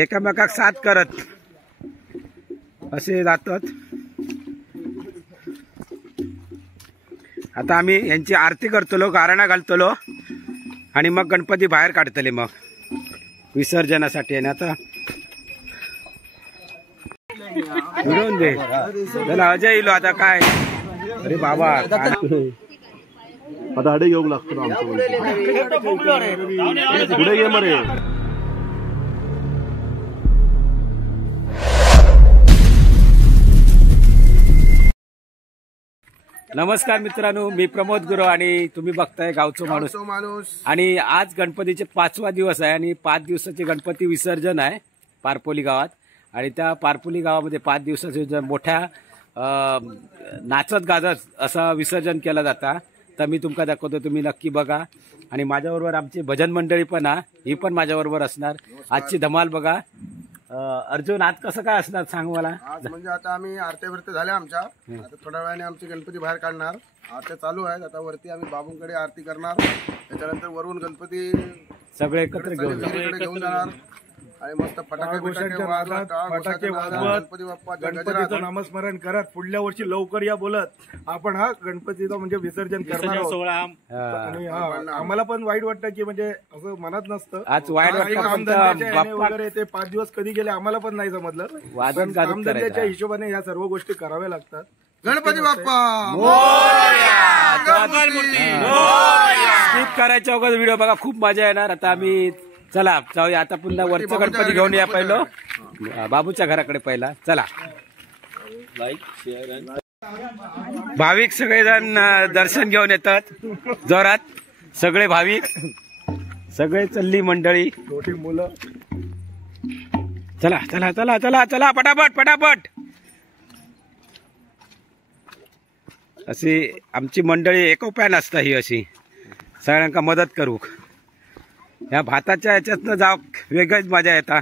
एकामेकाक साथ करत असे जातात। आता आम्ही यांची आरती करतलो, गारणा घालतलो आणि मग गणपती बाहेर काढतले मग विसर्जनासाठी। आणि आता मिळून दे चला अजय येलो आता काय। अरे बाबा आता अडे येऊ लागतो पुढे ये मरे। नमस्कार मित्रांनो, मी प्रमोद गुरु आणि तुम्ही बघताय गावचो माणूस। आणि आज गणपतीचे 5वा दिवस आहे आणि 5 दिवसाचे गणपती विसर्जन आहे पारपोली गावात। आणि त्या पारपोली गावामध्ये 5 दिवसाचे मोठ्या नाचत गाजत असं विसर्जन केलं जातं। तर मी तुमका दाखवतो, तुम्ही नक्की बघा। आणि माझ्याबरोबर आमची भजन मंडळी पण आहे, ही पण माझ्याबरोबर असणार। आजची धमाल बघा। अर्जुन आज कसं काय असणार सांग मला। आज म्हणजे आता आम्ही आरत्या वरती झाल्या आमच्या, आता थोड्या वेळाने आमचे गणपती बाहेर काढणार। आरत्या चालू आहेत, आता वरती आम्ही बाबूंकडे आरती करणार, त्याच्यानंतर वरून गणपती सगळे एकत्र घेऊन जाणार आणि मस्त फटाके वाजवत गणपतीचं नामस्मरण करत पुढल्या वर्षी लवकर या बोलत आपण हा गणपतीचं म्हणजे विसर्जन करणार सोहळा। आणि आम्हाला पण वाईट वाटतं की म्हणजे असं मनात नसतं, आज वाईट वाटतं वगैरे ते 5 दिवस कधी गेले आम्हाला पण नाही समजलं। कामधंद्याच्या हिशोबाने या सर्व गोष्टी कराव्या लागतात। गणपती बाप्पा स्किप करायच्या अगोदर व्हिडिओ बघा, खूप मजा येणार। आता आम्ही चला जाऊया, आता पुन्हा वरचा गणपती घेऊन या पहिलं बाबूच्या घराकडे पहिला चला। भाविक सगळेजण दर्शन घेऊन येतात जोरात, सगळे भाविक सगळे चल्ली मंडळी छोटी मुलं। चला चला चला चला चला पटापट पटापट। अशी आमची मंडळी एकोप्यान असता, ही अशी सगळ्यांका मदत करू। ह्या भाताच्या ह्याच्यातनं जाव वेगळीच मजा येता,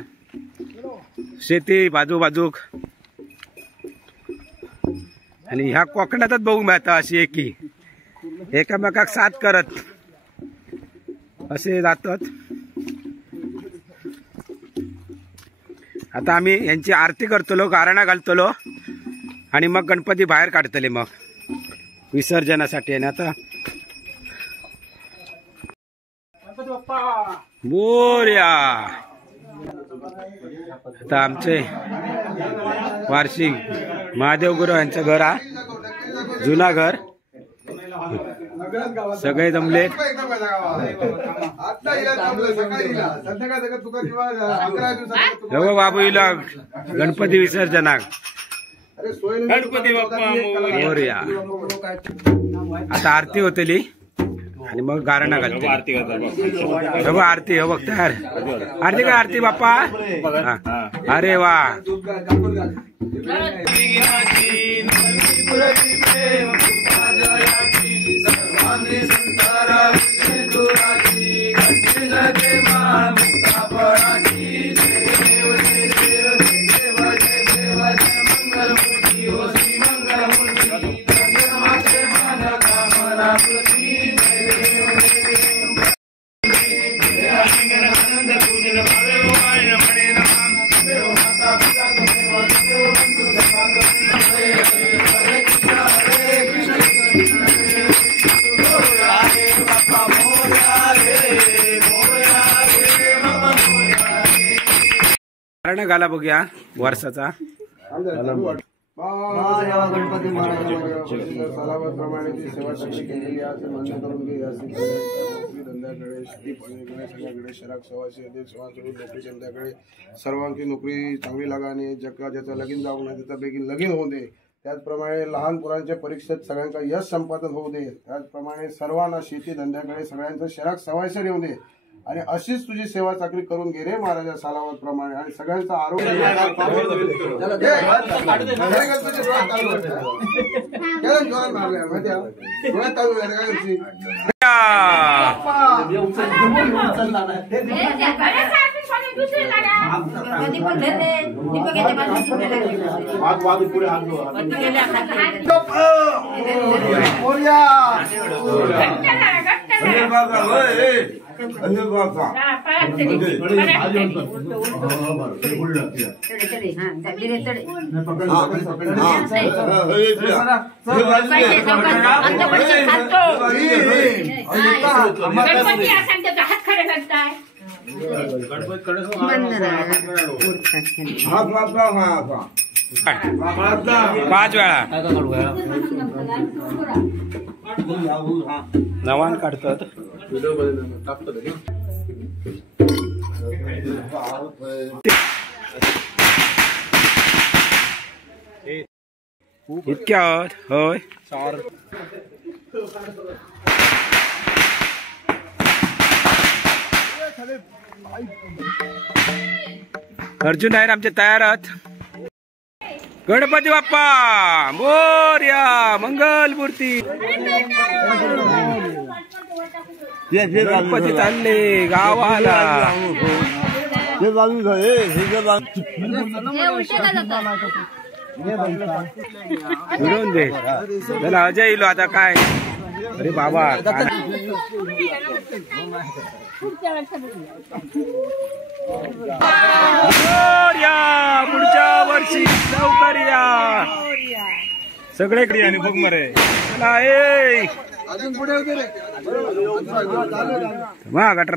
शेती बाजू बाजूक। आणि ह्या कोकणातच बघू मिळता अशी एकी एकामेकाक साथ करत असे जातात। आता आम्ही यांची आरती करतलो, गारणा घालतलो आणि मग गणपती बाहेर काढतले मग विसर्जनासाठी। आणि आता मोरया आता आमचे वार्षिक महादेव गुरु यांचं घर हा जुना घर, सगळे जमले। बाबू इला गणपती विसर्जनाक गणपती बाप्पा मोरया। आता आरती होतली आणि मग गारणा घालते आरती हो बघ तयार आरती का आरती बाप्पा। अरे वा गारणा घाला बघूया वर्षाचा। गणपती सालावरप्रमाणे ती सेवा सगळी केलेली आहे, मान्य करून घे। धंद्याकडे शराक सेवाचे नोकरी धंद्याकडे सर्वांची नोकरी चांगली लागा आणि ज्याचं लगीन जाऊ नये त्याचं बेगीन लगीन होऊ दे। त्याचप्रमाणे लहान मुलांच्या परीक्षेत सगळ्यांका यश संपादन होऊ दे। त्याचप्रमाणे सर्वांना शेती धंद्याकडे सगळ्यांचं शराक सवायसर येऊ दे आणि अशीच तुझी सेवा चाकरी करून घे रे महाराजा सालावत प्रमाणे। आणि सगळ्यांचं आरोग्य हात खडे करताय 5 वेळा नवान काढतात. इतक्या होय अर्जुन आहे आमचे तयार आहात. गणपती बाप्पा मोरया मंगल मूर्ती. गणपती चालले गावाला. मिळून दे त्याला अजय येलो आता काय. अरे बाबा पुढच्या वर्षी लवकर या सगळे आणि बघ मरे गटर.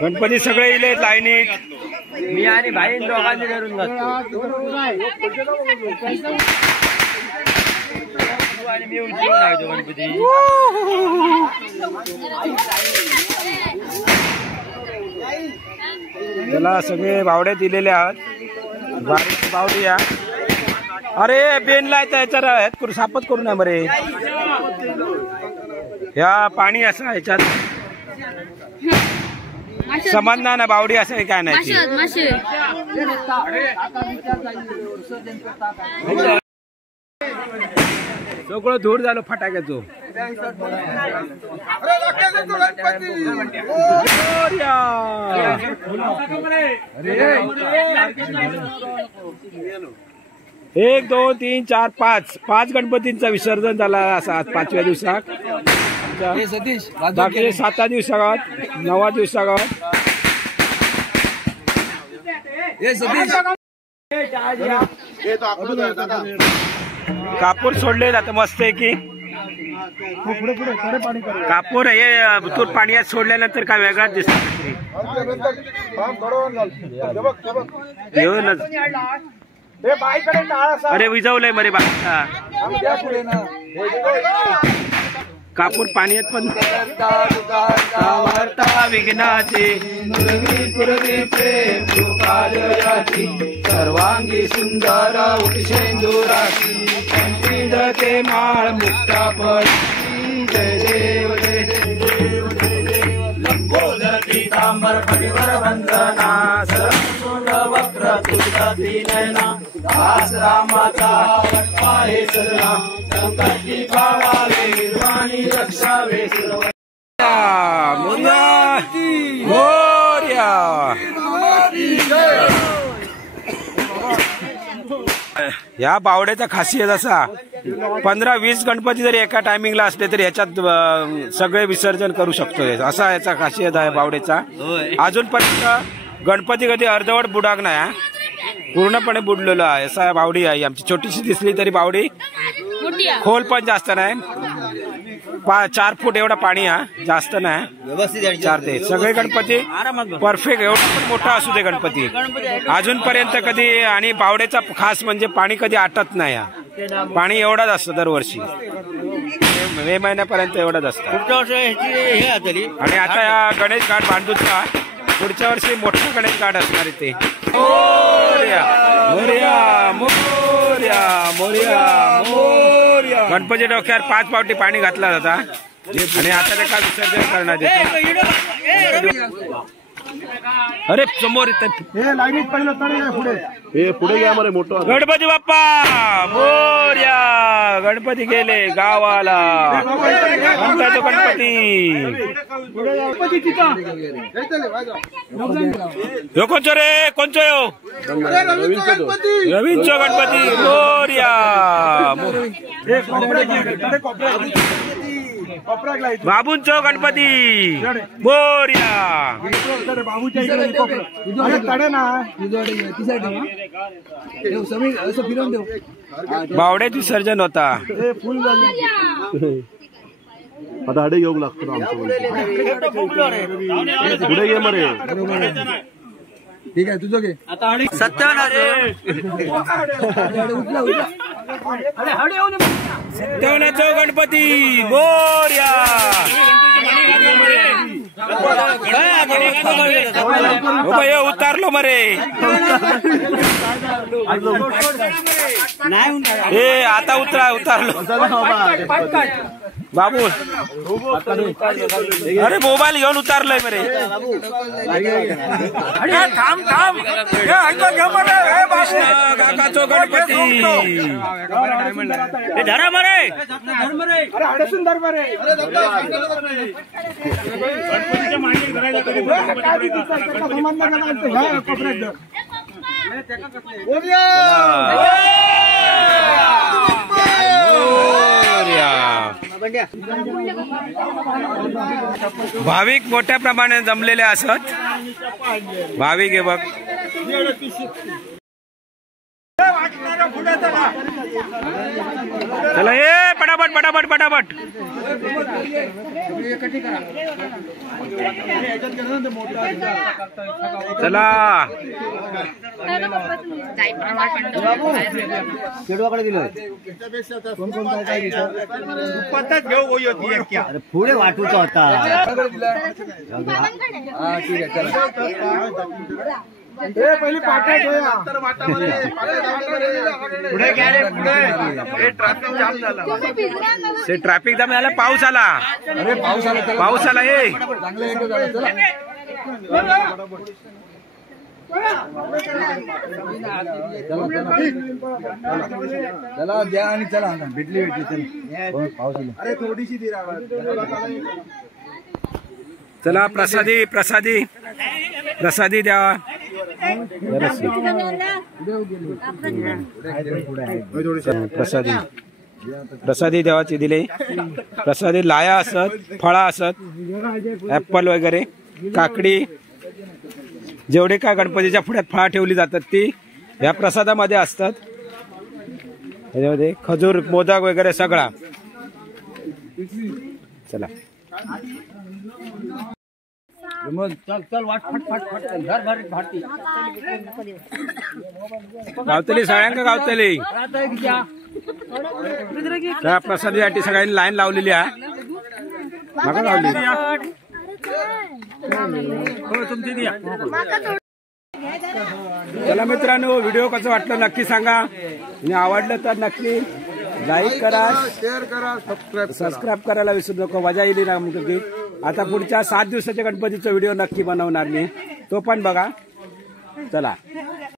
गणपती सगळे इले लाईनीत. मी आणि भाई दोघांनी धरून जातो आणि मी उंचीवर राहतो गणपती. त्याला सगळे बावड्या दिलेले आहात. बारीक बावडी या. अरे बेनला याच्यावर सापत करू नये बरे. ह्या पाणी असं ह्याच्यात समजणार ना बावडी असं काय नाही. सगळं धूर झालं फटाक्याचं. एक 2 3 4 5 गणपतींचं विसर्जन झाला असा आज 5व्या दिवसात. बाकी 7 दिवसात 9 दिवसात कापूर सोडले जातं मस्त आहे की. कापूर हे तूर पाण्यात सोडल्यानंतर काय वेगळाच दिसतो. अरे विजवलंय मरे बाबा. कापूर पाण्यात पण विघ्नाचे सर्वांगी सुंदर उठशेंदुराची ते माळ मुक्ता पडी. जय देव जय देव लंबोदर पीतांबर परिवर वंदना. सरस्वत वक्र तुलसी नयना. दास रामाचा आहे सदना. संकटी पावावे निर्वाणी रक्षावे सर्व. मोरया मोरया. या बावड्याचा खासियत असा 15-20 गणपती जरी एका टायमिंगला असले तरी याच्यात सगळे विसर्जन करू शकतो. असा याचा खासियत आहे बावड्याचा. अजूनपर्यंत गणपती कधी अर्धवट बुडाक नाही. पूर्णपणे बुडलेलो आहे असा बावडी आहे आमची. छोटीशी दिसली तरी बावडी खोल पण जास्त नाही. 4 फूट एवढा पाणी हा जास्त नाही. 4 ते सगळे गणपती परफेक्ट. एवढा पण मोठा असू दे गणपती अजूनपर्यंत कधी. आणि बावड्याचा खास म्हणजे पाणी कधी आटत नाही. पाणी एवढाच असतं दरवर्षी. मे महिन्यापर्यंत एवढाच असतं. आणि आता या गणेश घाट बांधूचा पुढच्या वर्षी मोठा गणेश घाट असणार इथे. मोरया मोरया मोरया मोरया मोरया. गणपती डोक्यावर 5 पावटी पाणी घातला जाता आणि आता त्याला विसर्जन करण्यात येते. अरे समोर पुढे घ्या मरे मोठं. गणपती बाप्पा मोरया. गणपती गेले गावाला. गणपती यो कोणचो रे कोणचो यो रवींचो गणपती मोरया. बाबूंचो गणपती मोरया. बाबूच्या इकडे कडे ना असं फिरवून देऊ. बावड्याचं विसर्जन होता. फुल आता हाडे घेऊ लागतो ना आमचं. पुढे घे मरे. ठीक आहे तुझं घे. सत्यावनाचो गणपती मोरया. हे उतारलो मरे. हे आता उतारलो बाबू. अरे मोबाईल घेऊन उतारलोय मरे. काकाचो गणपती धरा मरे. सुंदर बरे भाविक मोठ्या प्रमाणात जमलेले असत. भाविक हे बघ. चला ये पटापट पटापट पटापट. चला केडवाकडे दिलं पुढे वाटूचा होता. पहिली पाट्या ट्रॅफिक जाम झाला. पाऊस आला. अरे पाऊस आला. हे चला द्या आणि चला भेटली चला. पाऊस अरे थोडीशी चला प्रसादी प्रसादी प्रसादी द्या. प्रसादी प्रसादी देवाची दिली. प्रसादी लाया असत, फळा असत, ऍपल वगैरे, काकडी, जेवढे काय गणपतीच्या पुढ्यात फळा ठेवली जातात ती या प्रसादामध्ये असतात. त्याच्यामध्ये खजूर, मोदक वगैरे सगळा. चला चल वाट फट फट फट घर घर भारती गावतली सगळ्यांका गावतली. त्या प्रसादीसाठी सगळ्यांनी लाईन लावलेली आहे. माका लावली. चला मित्रांनो, व्हिडिओ कसं वाटलं नक्की सांगा. आणि आवडलं तर नक्की लाईक करा, शेअर करा, सबस्क्राईब करायला विसरू नको. मजा येईल ना. आता पुढच्या 7 दिवसाच्या गणपतीचा व्हिडिओ नक्की बनवणार मी, तो पण बघा. चला.